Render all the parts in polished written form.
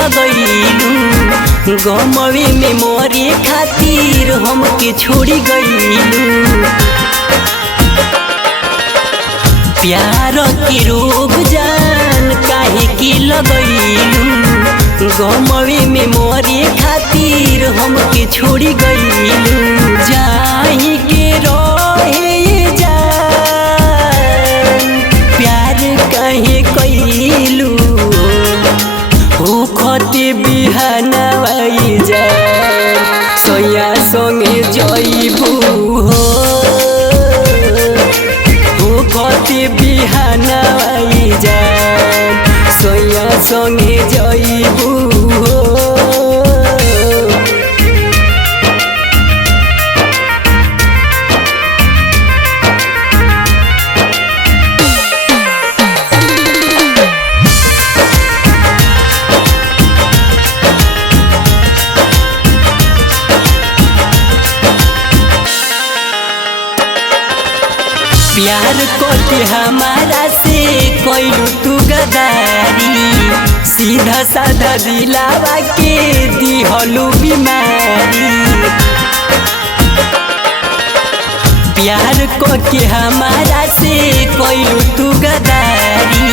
लगैलू गमवे में मोरे खातिर हमके छोड़ी गईलू। प्यार के रोग जान काहे के लगैलू गमवे में मोरे खातिर हमके छोड़ी गईलू। जाही के रहे जान प्यार काहे कैलू हो खते बिहानवाई जान सोया संगे जइबू हो खते बिहानवाई जान सोया संगे जइबू प्यार करके हमारा से कैलू तू गदारी सीधा साधा दिलावा के दिहलू बीमारी। प्यार करके हमारा से कैलू तू गदारी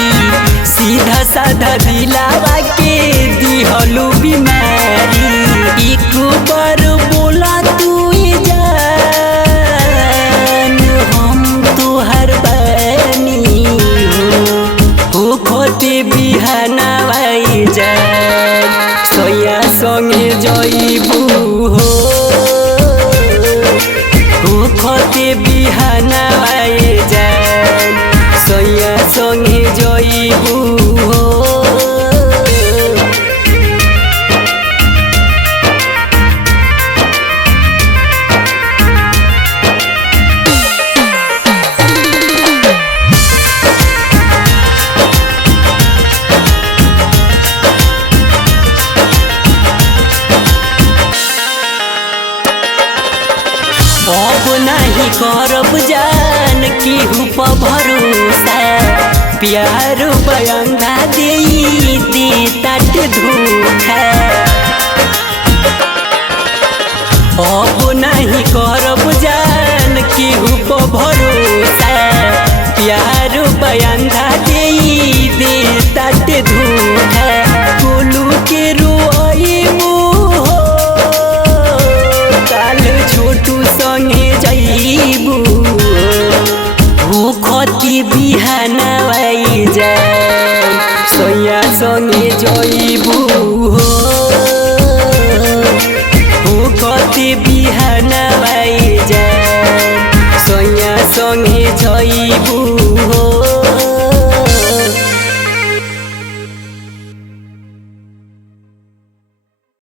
सीधा साधा दिलावा के दिहलू बीमारी। एक बार बोला तू बिहानवाई जान सोया संगे जइबू हो खते बिहानवाई जान सोया संगे जइबू अब नहीं करब जान केहू पर भरोसा प्यार बयंगा दे ताट धोखा। अब नहीं करब जान केहू पर भरोसा प्यार बयंगा दे ताट धोखा। गोलू के रोइबू काल छोटू संगे जइबू हो खते बिहानवाई जान सोया संगे जइबू हो खते बिहानवाई जान सोया संगे जइबू।